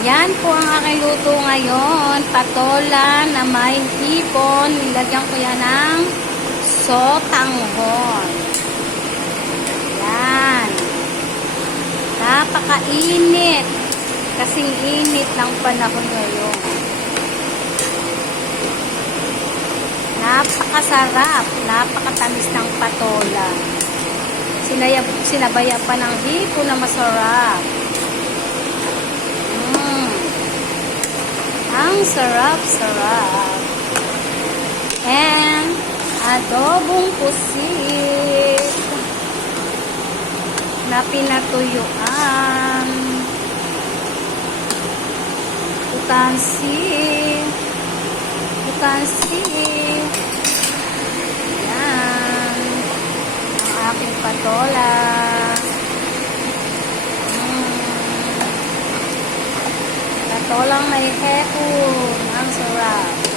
Yan po ang aking luto ngayon. Patola na may hipon. Nilagyan ko yan ng sotanghon. Yan. Napakainit. Kasing init ng panahon ngayon. Napakasarap. Napakatamis ng patola. Sinabaya pa ng hipon na masarap. Ang sarap-sarap. And adobong pusit na pinatuyuan. Utansi. Yan. Ang aking patola. Patolang may hepon. Ang sarap.